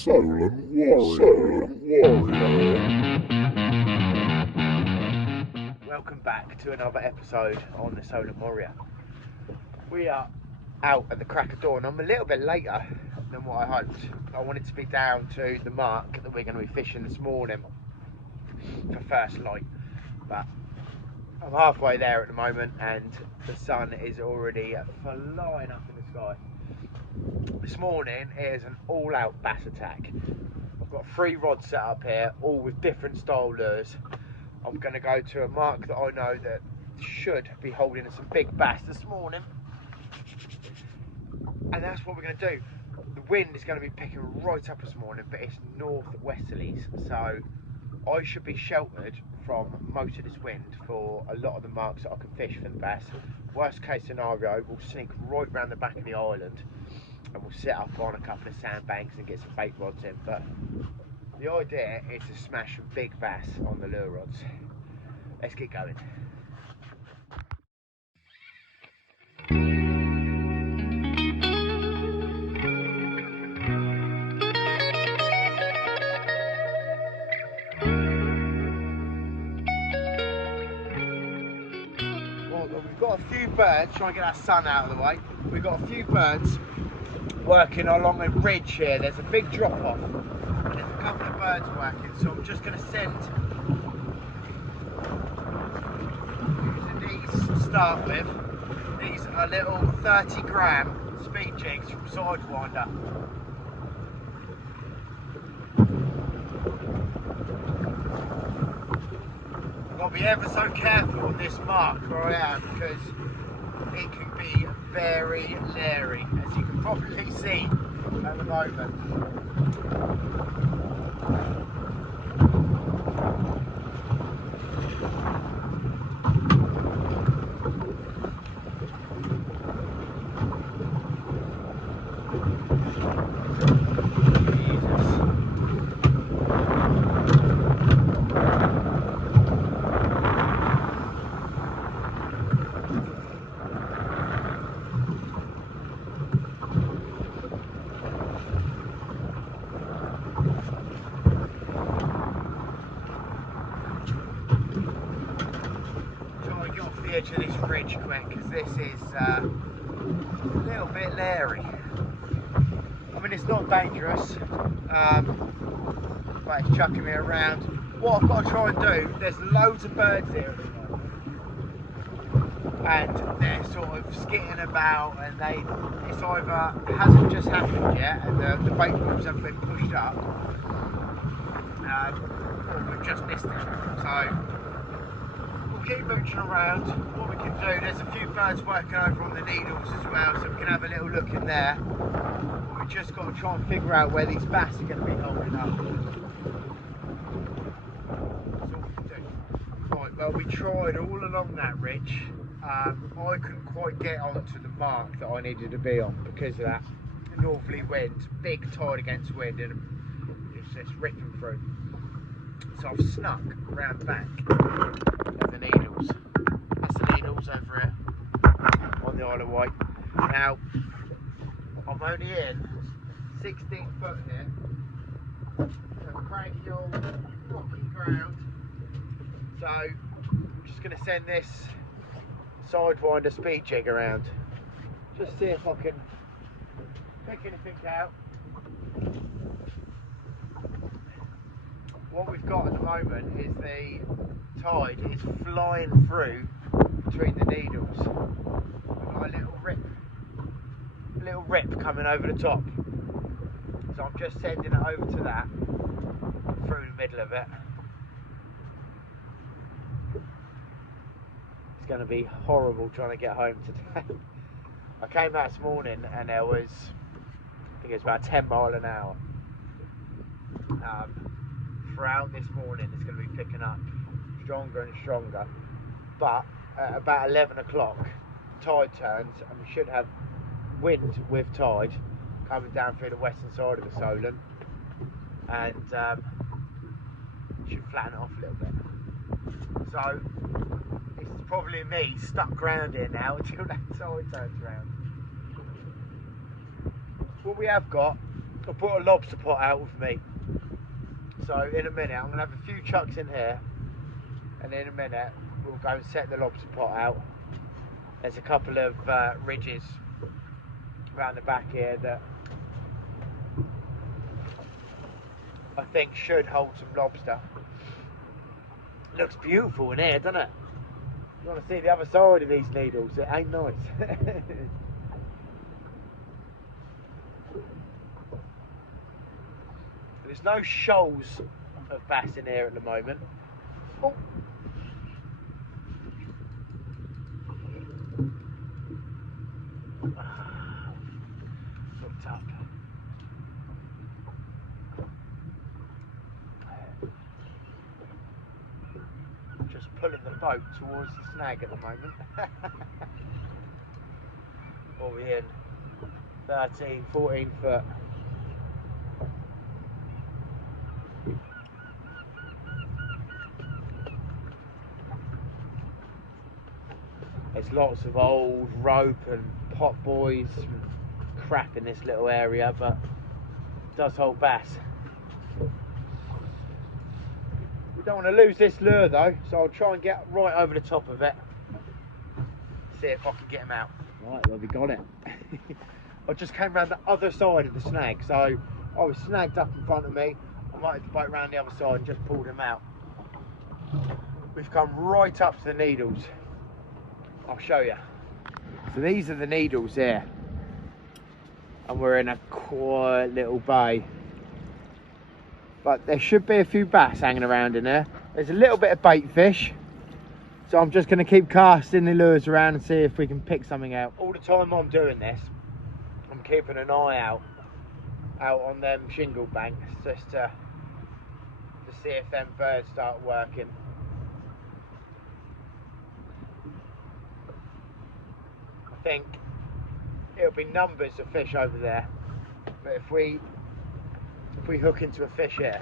Solent Warrior. Welcome back to another episode on the Solent Warrior. We are out at the crack of dawn. I'm a little bit later than what I hoped. I wanted to be down to the mark that we're going to be fishing this morning for first light, but I'm halfway there at the moment and the sun is already flying up in the sky. This morning is an all-out bass attack. I've got 3 rods set up here, all with different style lures. I'm going to go to a mark that I know that should be holding some big bass this morning, and that's what we're going to do. The wind is going to be picking right up this morning, but it's north-westerlies, so I should be sheltered from most of this wind for a lot of the marks that I can fish for the bass. Worst case scenario, we'll sneak right round the back of the island and we'll set up on a couple of sandbanks and get some bait rods in, but the idea is to smash some big bass on the lure rods. Let's get going. We've got a few birds, trying to get our sun out of the way. We've got a few birds working along a ridge here. There's a big drop off and there's a couple of birds working, so I'm just going to send using these to start with. These are little 30-gram speed jigs from SIDEWINDER. I've got to be ever so careful on this mark where I am because it can be very leery, as you can probably see at the moment. The edge of this ridge quick because this is a little bit leery. I mean, it's not dangerous, but it's chucking me around. What I've got to try and do, there's loads of birds here at the moment and they're sort of skitting about, and it's either hasn't just happened yet and the bait balls haven't been pushed up, or we've just missed it. So keep mooching around. What we can do, there's a few birds working over on the needles as well, so we can have a little look in there. But we just got to try and figure out where these bass are going to be holding up. That's all we can do. Right, well, we tried all along that ridge. I couldn't quite get onto the mark that I needed to be on because of that northerly wind, big tide against wind, and it's just ripping through. So I've snuck round the back of the needles. That's the needles over here on the Isle of Wight. Now, I'm only in 16 foot here. Some craggy old rocky ground. So I'm just going to send this SIDEWINDER speed jig around. Just see if I can pick anything out. What we've got at the moment is the tide is flying through between the needles. We've got a little rip coming over the top. So I'm just sending it over to that, through the middle of it. It's going to be horrible trying to get home today. I came out this morning and there was, I think it was about 10 miles an hour. Throughout this morning it's going to be picking up stronger and stronger, but at about 11 o'clock tide turns and we should have wind with tide coming down through the western side of the Solent and should flatten it off a little bit. So it's probably me stuck around here now until that tide turns around. What we have got I brought a lobster pot out with me. So in a minute I'm going to have a few chucks in here, and in a minute we'll go and set the lobster pot out. There's a couple of ridges around the back here that I think should hold some lobster. Looks beautiful in here, doesn't it? You want to see the other side of these needles, it ain't nice. There's no shoals of bass in here at the moment. Oh. Looked up. Just pulling the boat towards the snag at the moment. What are we in? 13, 14 foot. There's lots of old rope and pot buoys and crap in this little area, but it does hold bass. We don't want to lose this lure though, so I'll try and get right over the top of it. See if I can get him out. Right, well we got it. I just came around the other side of the snag, so I was snagged up in front of me. I motored the boat around the other side and just pulled him out. We've come right up to the needles. I'll show you. So these are the needles here, and we're in a quiet little bay, but there should be a few bass hanging around in there. There's a little bit of bait fish, so I'm just going to keep casting the lures around and see if we can pick something out. All the time I'm doing this, I'm keeping an eye out on them shingle banks just to see if them birds start working. I think it'll be numbers of fish over there, but if we hook into a fish here,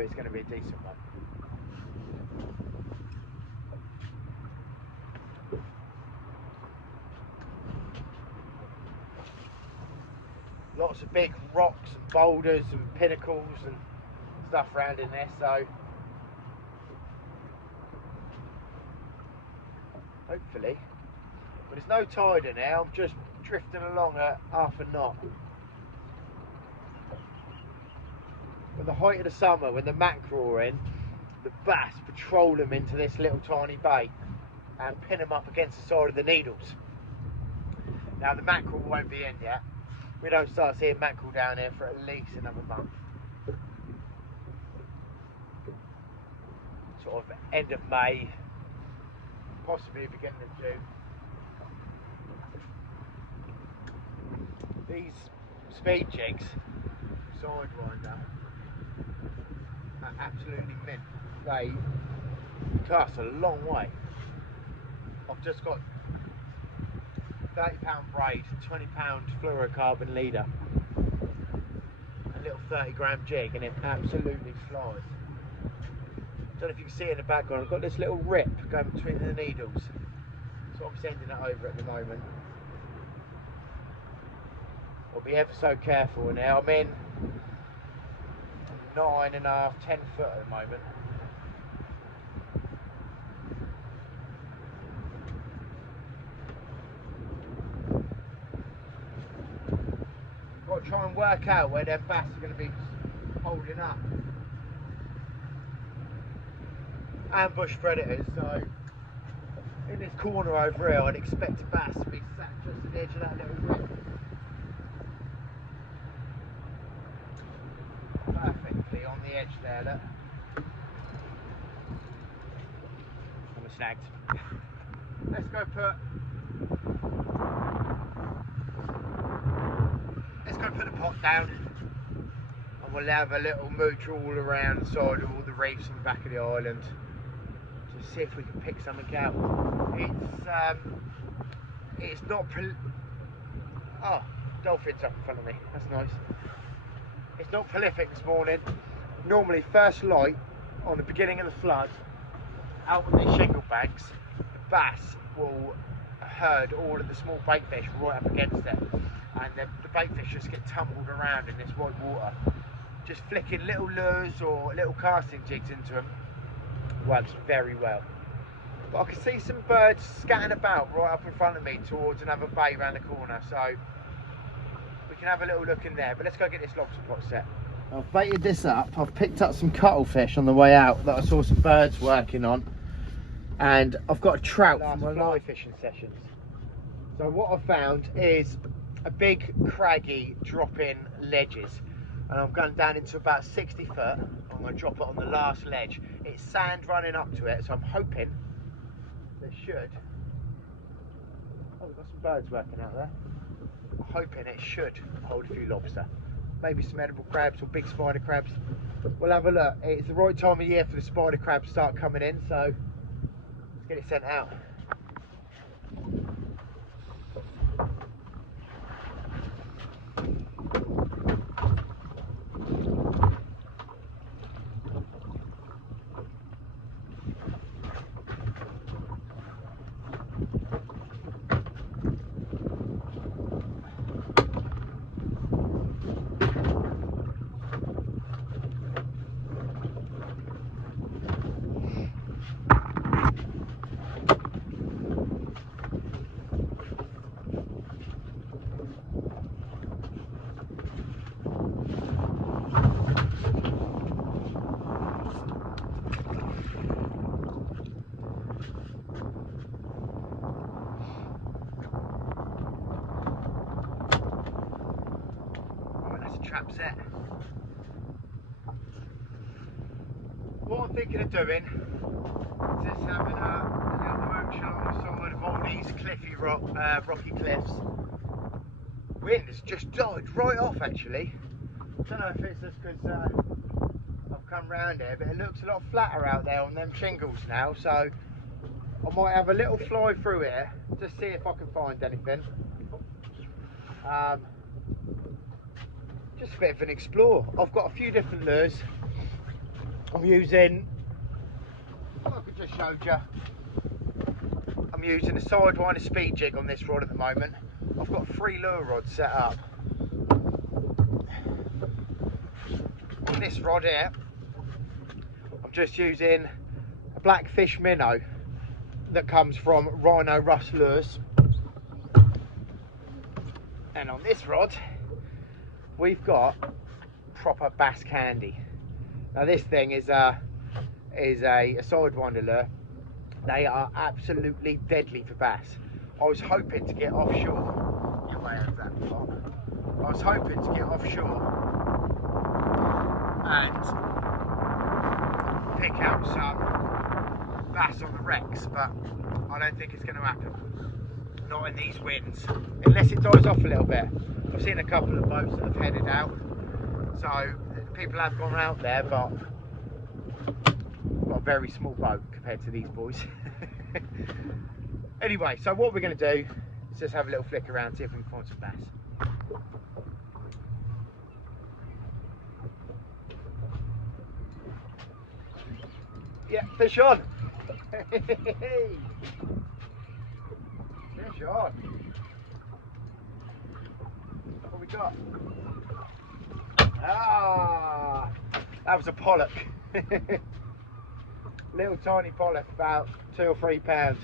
it's going to be a decent one. Lots of big rocks and boulders and pinnacles and stuff around in there, so hopefully, but there's no tide in there. I'm just drifting along at half a knot. At the height of the summer, when the mackerel are in, the bass patrol them into this little tiny bay and pin them up against the side of the needles. Now the mackerel won't be in yet. We don't start seeing mackerel down here for at least another month. Sort of end of May, possibly beginning of June. These speed jigs, sidewinder, are absolutely mint. They cast a long way. I've just got £30 braid, £20 fluorocarbon leader, a little 30-gram jig, and it absolutely flies. Don't know if you can see it in the background. I've got this little rip going between the needles, so I'm sending it over at the moment. I'll be ever so careful now. I'm in 9.5, 10 foot at the moment. Got to try and work out where their bass are going to be holding up. Ambush predators, so in this corner over here I'd expect a bass to be sat just at the edge of that little rip. Perfectly on the edge there, look. I'm snagged. Let's go put the pot down, and we'll have a little mooch all around the side of all the reefs on the back of the island to see if we can pick something out. It's not oh, dolphins up in front of me, that's nice. It's not prolific this morning. Normally first light on the beginning of the flood, out on these shingle banks, the bass will herd all of the small bait fish right up against it, and the bait fish just get tumbled around in this white water. Just flicking little lures or little casting jigs into them works very well. But I can see some birds scatting about right up in front of me towards another bay around the corner, so we can have a little look in there. But let's go get this lobster pot set. I've baited this up. I've picked up some cuttlefish on the way out that I saw some birds working on, and I've got a trout from my fly fishing sessions. So what I've found is a big craggy drop-in ledges, and I'm going down into about 60 foot. I'm going to drop it on the last ledge. It's sand running up to it, so I'm hoping there should. Oh, we've got some birds working out there. I'm hoping it should hold a few lobster. Maybe some edible crabs or big spider crabs. We'll have a look. It's the right time of year for the spider crabs to start coming in, so let's get it sent out. Trap set. What I'm thinking of doing is just having a little mooch along the side of all these cliffy rocky cliffs. Wind has just died right off actually. I don't know if it's just because I've come round here, but it looks a lot flatter out there on them shingles now, so I might have a little fly through here, just see if I can find anything. Just a bit of an explore. I've got a few different lures. I'm using, like I just showed you, I'm using a sidewinder speed jig on this rod at the moment. I've got 3 lure rods set up. On this rod here, I'm just using a blackfish minnow that comes from Rhino Rust Lures. And on this rod, we've got proper bass candy. Now this thing is a sidewinder lure. They are absolutely deadly for bass. I was hoping to get offshore. Get away out of that pot. I was hoping to get offshore and pick out some bass on the wrecks, but I don't think it's going to happen. Not in these winds, unless it dies off a little bit. I've seen a couple of boats that have headed out, so people have gone out there, but I've got a very small boat compared to these boys. Anyway, so what we're going to do is just have a little flick around, see if we can find some bass. Yeah, fish on. Fish on. What we got? Ah, that was a pollock. Little tiny pollock, about 2 or 3 pounds.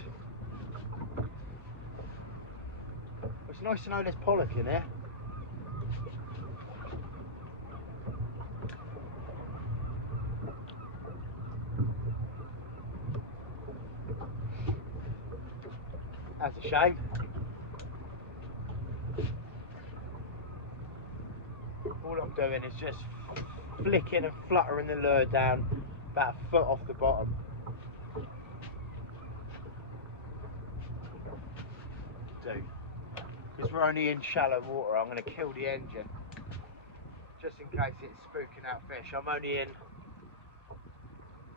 It's nice to know there's pollock in there. That's a shame. All I'm doing is just flicking and fluttering the lure down about a foot off the bottom. Because we're only in shallow water, I'm going to kill the engine just in case it's spooking out fish. I'm only in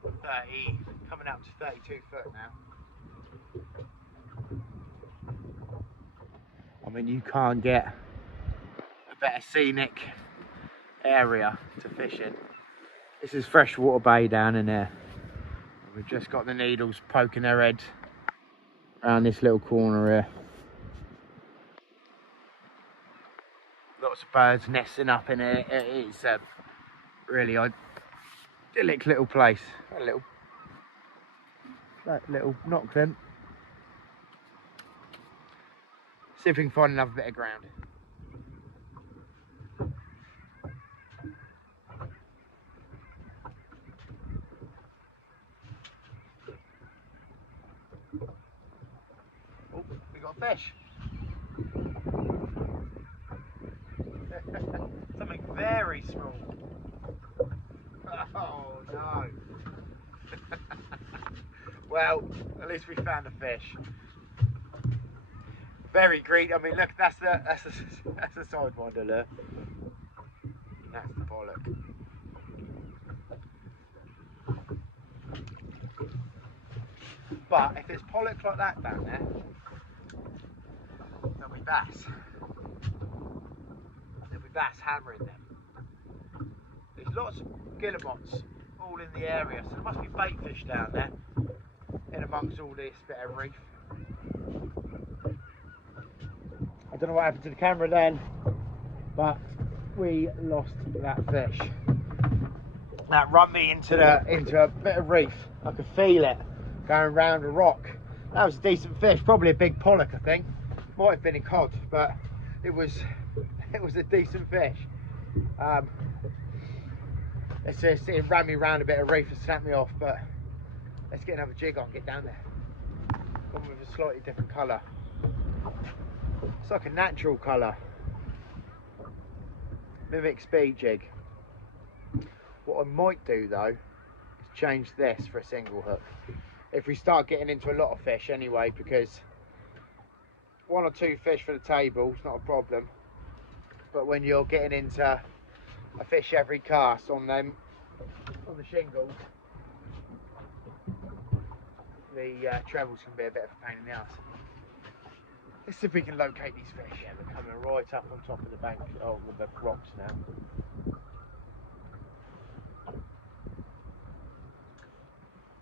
30, coming up to 32 foot now. I mean, you can't get a better scenic area to fish in. This is freshwater bay down in there. We've just got the needles poking their head around this little corner here. Lots of birds nesting up in here. It's a really idyllic little place. That little knock them. See if we can find another bit of ground. Oh, we got a fish. Something very small. Oh no. Well, at least we found a fish. Very green. I mean, look, that's the sidewinder lure. That's the bollock. But if it's pollock like that down there, there'll be bass. There'll be bass hammering them. There's lots of guillemots all in the area, so there must be bait fish down there in amongst all this bit of reef. I don't know what happened to the camera then, but we lost that fish. That run me into a bit of reef. I could feel it going round a rock. That was a decent fish, probably a big pollock, I think. Might have been a cod, but it was a decent fish. It ran me round a bit of reef and snapped me off, but let's get another jig on, get down there. One with a slightly different colour. It's like a natural colour. Mimic speed jig. What I might do though is change this for a single hook. If we start getting into a lot of fish anyway, because 1 or 2 fish for the table is not a problem. But when you're getting into a fish every cast on the shingles, the trebles can be a bit of a pain in the ass. Let's see if we can locate these fish. Yeah, they're coming right up on top of the bank. Oh, with the rocks now.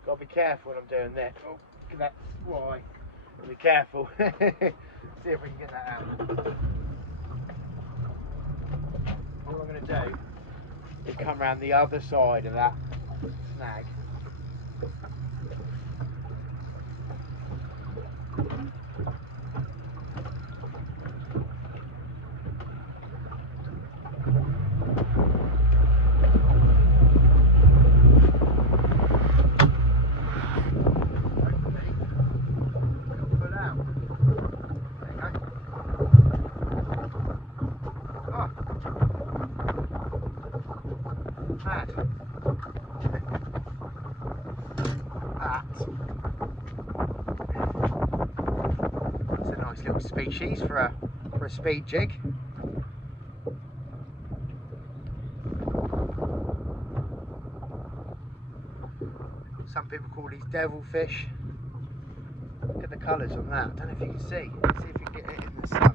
Gotta be careful when I'm doing this. Oh, that's why. Be careful. See if we can get that out. What I'm going to do is come around the other side of that snag. That's a nice little species for a speed jig. Some people call these devilfish. Look at the colours on that. I don't know if you can see. Let's see if we can get it in the sun.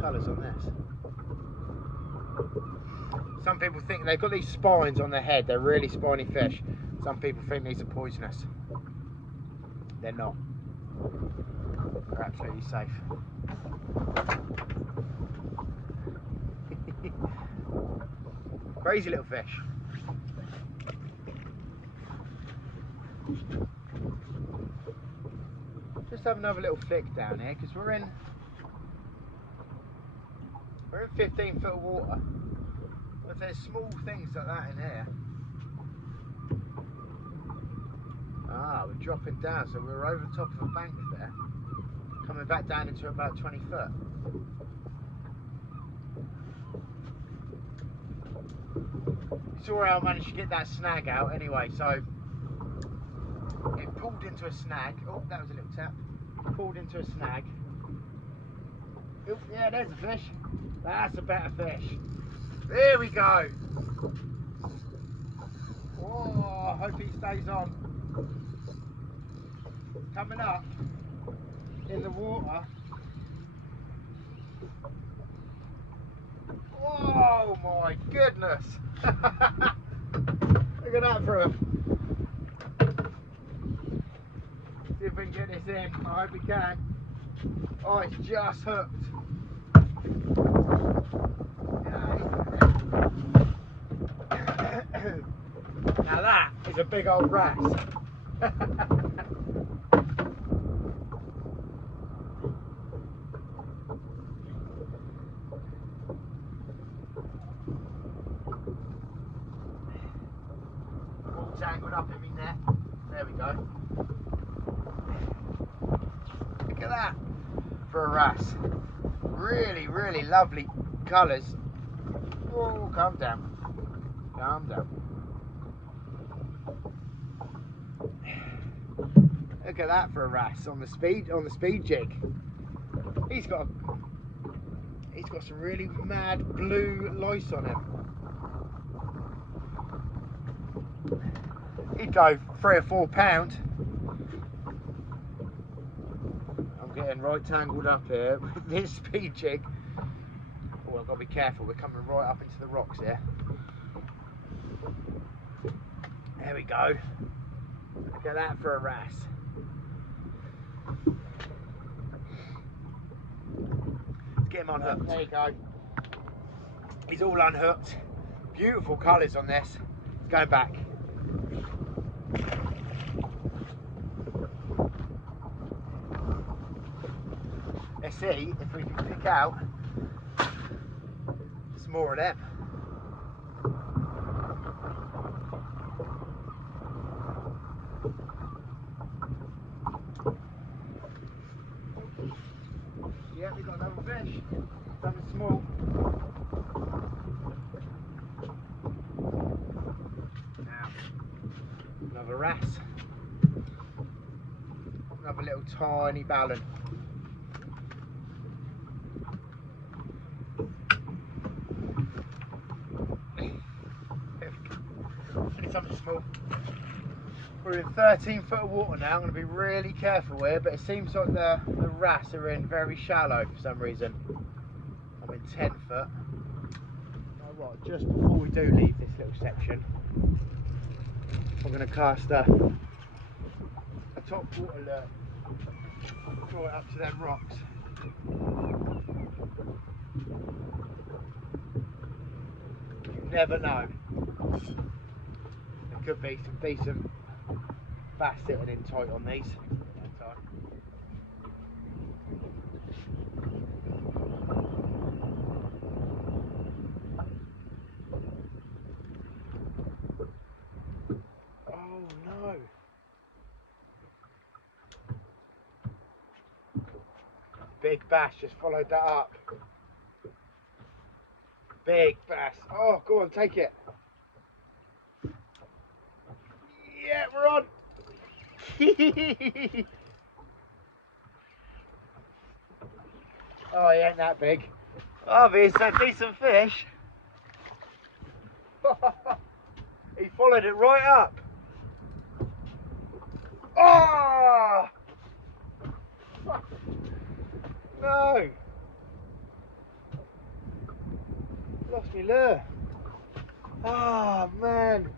Colours on this. Some people think they've got these spines on their head. They're really spiny fish. Some people think these are poisonous. They're not. They're absolutely safe. Crazy little fish. Just have another little flick down here because we're in 15 foot of water. If there's small things like that in here. Ah, we're dropping down, so we're over the top of a bank there, coming back down into about 20 foot. It's alright, I managed to get that snag out anyway, so it pulled into a snag. Oh, that was a little tap. Pulled into a snag. Oh, yeah, there's a fish. That's a better fish. There we go. Oh, I hope he stays on. Coming up in the water. Oh my goodness. Look at that for him. we can get this in. I hope we can. Oh, it's just hooked. Now that is a big old wrasse. All tangled up in me net. There we go. Look at that for a wrasse. Really, really lovely colours. Oh, calm down. Calm down. Look at that for a wrasse on the speed jig. He's got some really mad blue lice on him. He'd go 3 or 4 pound. I'm getting right tangled up here with this speed jig. Oh, I've got to be careful. We're coming right up into the rocks here. There we go. Look at that for a wrasse. Let's get him unhooked. There you go. He's all unhooked. Beautiful colours on this. Going back. Let's see if we can pick out some more of them. Yeah, we got another fish. Something small. Now, another wrasse. Another little tiny ballon. Something small. We're in 13 foot of water now. I'm going to be really careful here, but it seems like the wrasse are in very shallow for some reason. I'm in 10 foot. You know what, just before we do leave this little section, I'm going to cast a top water lure, draw it up to them rocks. You never know. There could be some decent bass sitting in tight on these. Oh no! Big bass just followed that up. Big bass. Oh, go on, take it. Yeah, we're on. Oh, he ain't that big. Oh, but it's a decent fish. He followed it right up. Oh! No! Lost me lure. Oh man.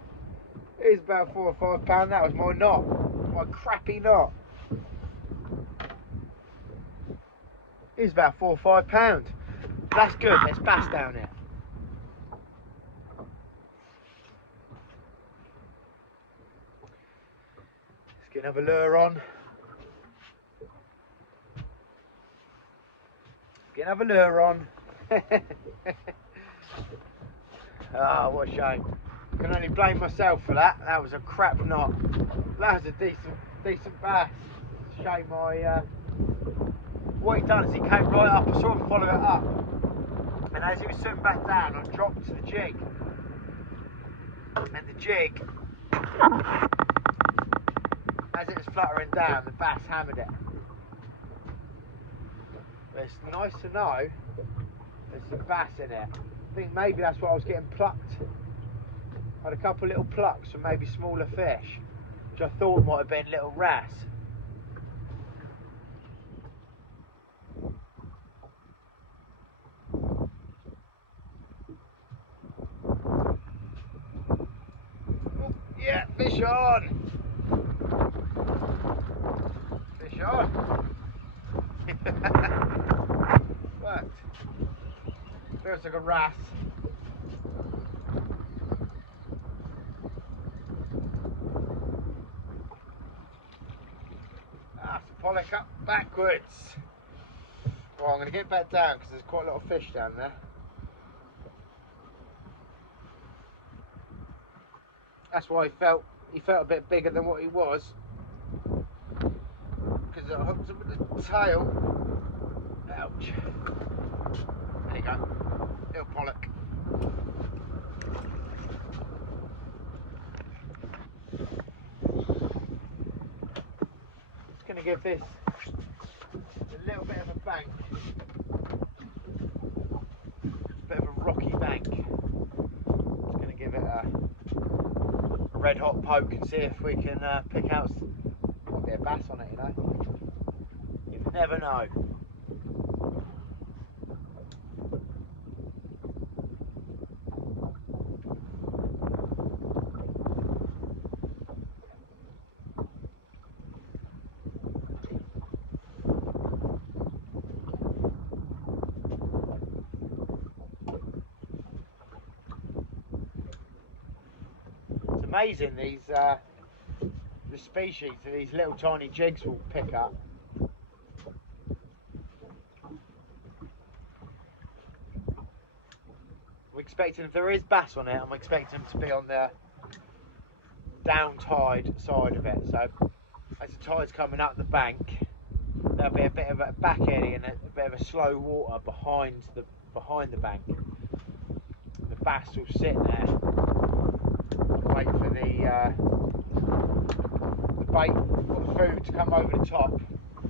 It was about 4 or 5 pound. That was my knot. My crappy knot. It was about 4 or 5 pound. That's good. There's bass down here. Let's get another lure on. Get another lure on. Ah, oh, what a shame. I can only blame myself for that. That was a crap knot. That was a decent bass. Shame I. What he done is he came right up. I saw him follow it up, and as he was sitting back down, I dropped the jig, and the jig, as it was fluttering down, the bass hammered it. But it's nice to know there's some bass in it. I think maybe that's what I was getting plucked. I had a couple little plucks from maybe smaller fish, which I thought might have been little wrasse. Oh, yeah, fish on! fish on. Worked. Feels like a wrasse. That's a pollock up backwards. Well, I'm going to get back down because there's quite a lot of fish down there. That's why he felt a bit bigger than what he was, because I hooked him with the tail. Ouch. There you go, little pollock. Just going to give this a little bit of a bank, a bit of a rocky bank. Just going to give it a red hot poke and see if we can pick out a bit of bass on it, you know. You never know. Amazing these the species that these little tiny jigs will pick up. We're expecting, if there is bass on it, I'm expecting them to be on the down tide side of it. So as the tide's coming up the bank, there'll be a bit of a back eddy and a bit of a slow water behind the bank. The bass will sit there and wait for the bait or the food to come over the top,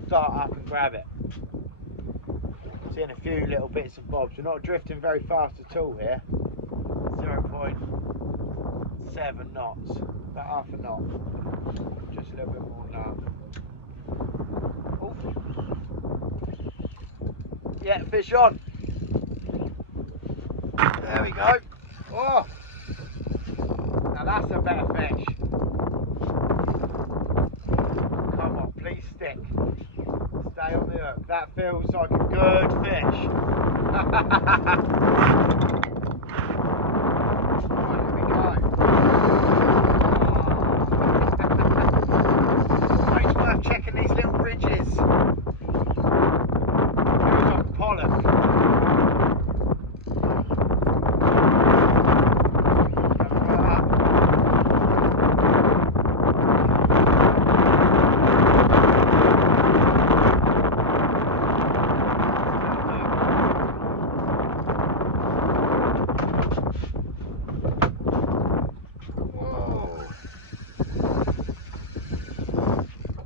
dart up and grab it. Seeing a few little bits and bobs. We're not drifting very fast at all here. 0.7 knots, about half a knot, just a little bit more now. Oh. Yeah, fish on. There we go. Oh, now that's a better fish. Come on, please stick. Stay on the hook. That feels like a good fish. Right, here we go. Oh, it's worth checking these little ridges. Feels like a pollock.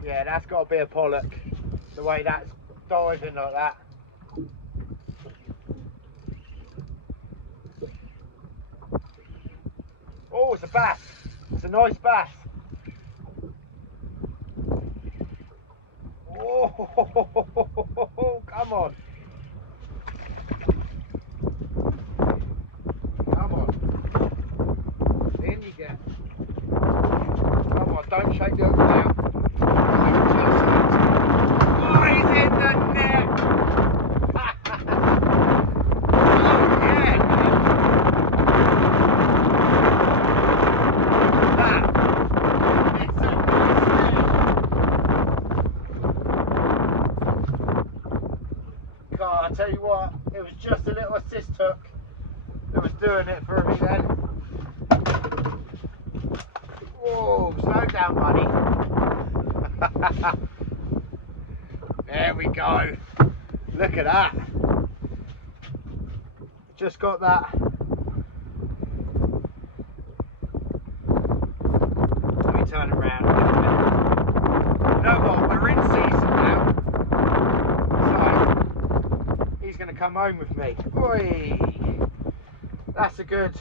Yeah, that's got to be a pollock, the way that's diving like that. Oh, it's a bass. It's a nice bass. Oh, come on. Come on. In you get. Come on, don't shake the hook now. Oh, he's in the net! Oh, yeah, man. That is a good snake. God, I tell you what, it was just a little assist hook that was doing it for me then. Whoa, slow down, buddy. There we go. Look at that. Just got that. Let me turn around a little bit. You know what? We're in season now. So he's going to come home with me. Oi! That's a good,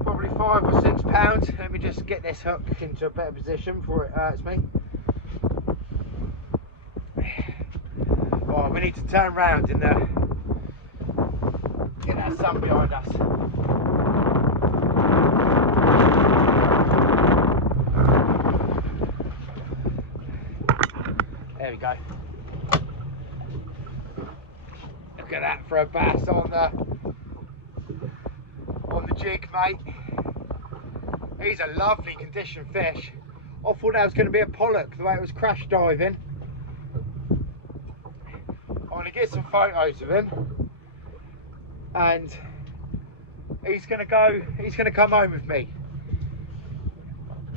probably 5 or 6 pounds. Let me just get this hook into a better position before it hurts me. Oh, we need to turn round and get that sun behind us. There we go. Look at that for a bass on the jig, mate. He's a lovely condition fish. I thought that was going to be a pollock the way it was crash diving. I'm going to get some photos of him, and he's going to come home with me.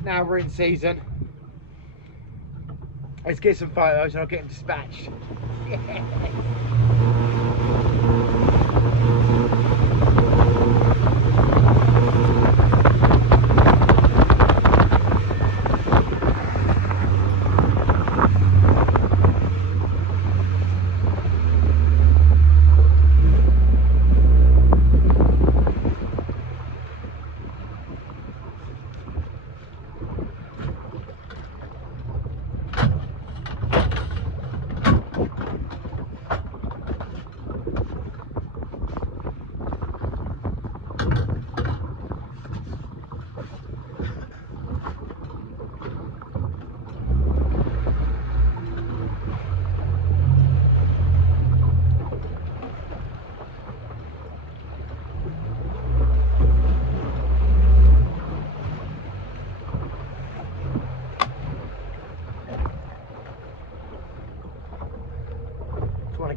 Now we're in season. Let's get some photos and I'll get him dispatched.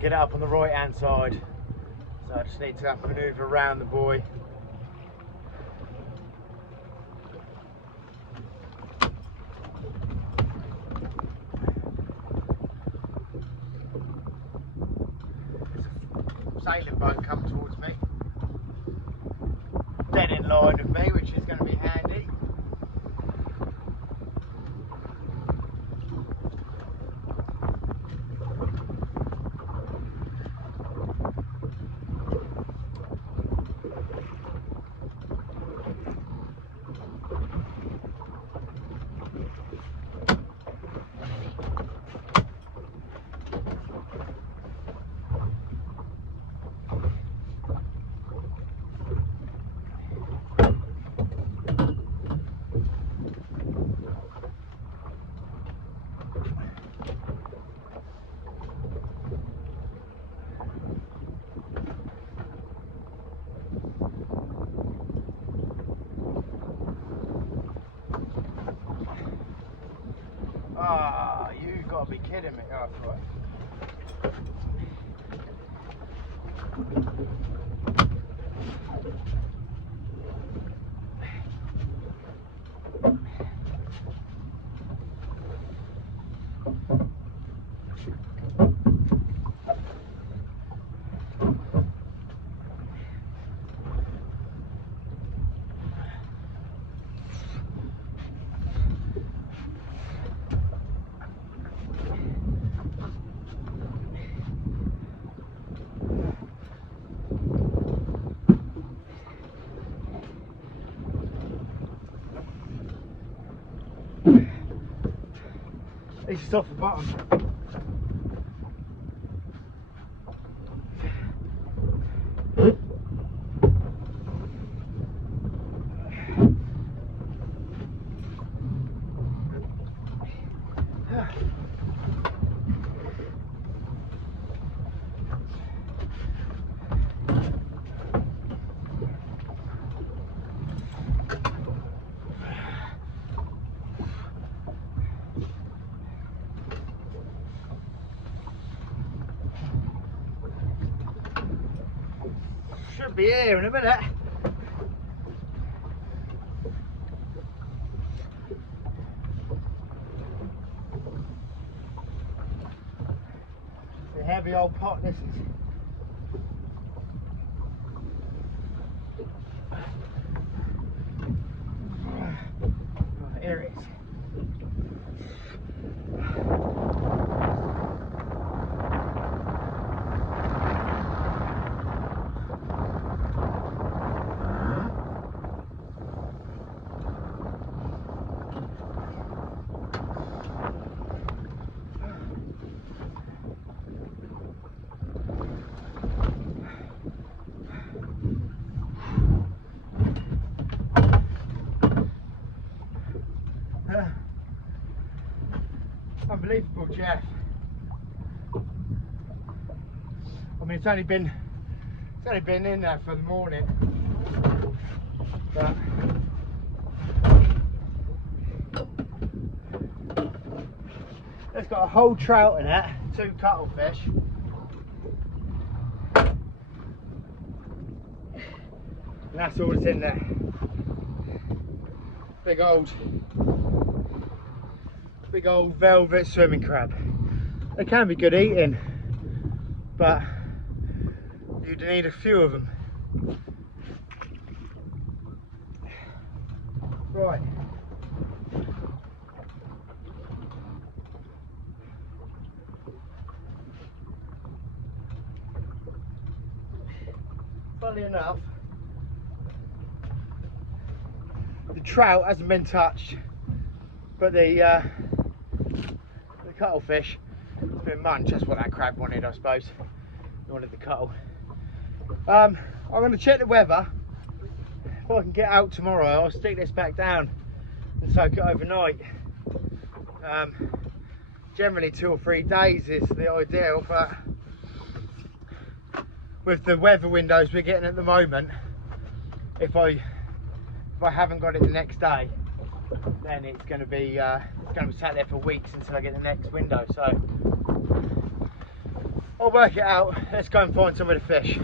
Get it up on the right hand side, so I just need to manoeuvre around the buoy. There's a sailing boat come towards me, dead in line with me, which is going to be handy. Ah, you've got to be kidding me. Oh, that's right. It's just off the bottom. Should be here in a minute. It's a heavy old pot, this is. Right, here it is. Unbelievable, Jeff. I mean, it's only been in there for the morning, but it's got a whole trout in it, 2 cuttlefish. And that's all that's in there. Big old velvet swimming crab. They can be good eating, but you'd need a few of them. Right. Funnily enough, the trout hasn't been touched, but the cuttlefish has been munched. That's what that crab wanted, I suppose. He wanted the cuttle. I'm going to check the weather. If I can get out tomorrow, I'll stick this back down and soak it overnight. Generally 2 or 3 days is the ideal, but with the weather windows we're getting at the moment, if I haven't got it the next day, then it's going to be sat there for weeks until I get the next window. So I'll work it out. Let's go and find some of the fish.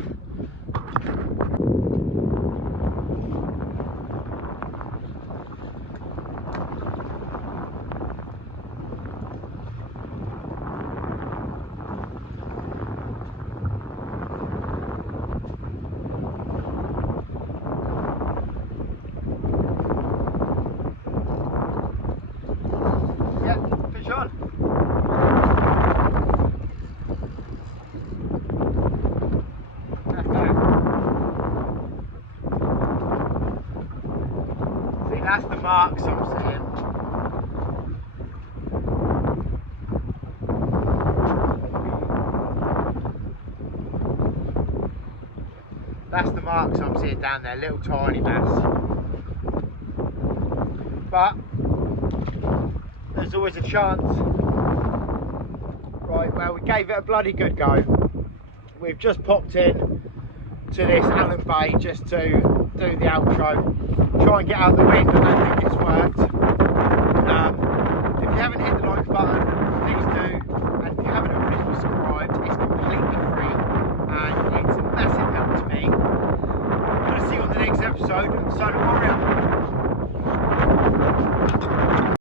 That's the marks I'm seeing. That's the marks I'm seeing down there, little tiny bass. But there's always a chance. Right, well, we gave it a bloody good go. We've just popped in to this Allen Bay just to do the outro. Try and get out the wind. I don't think it's worked.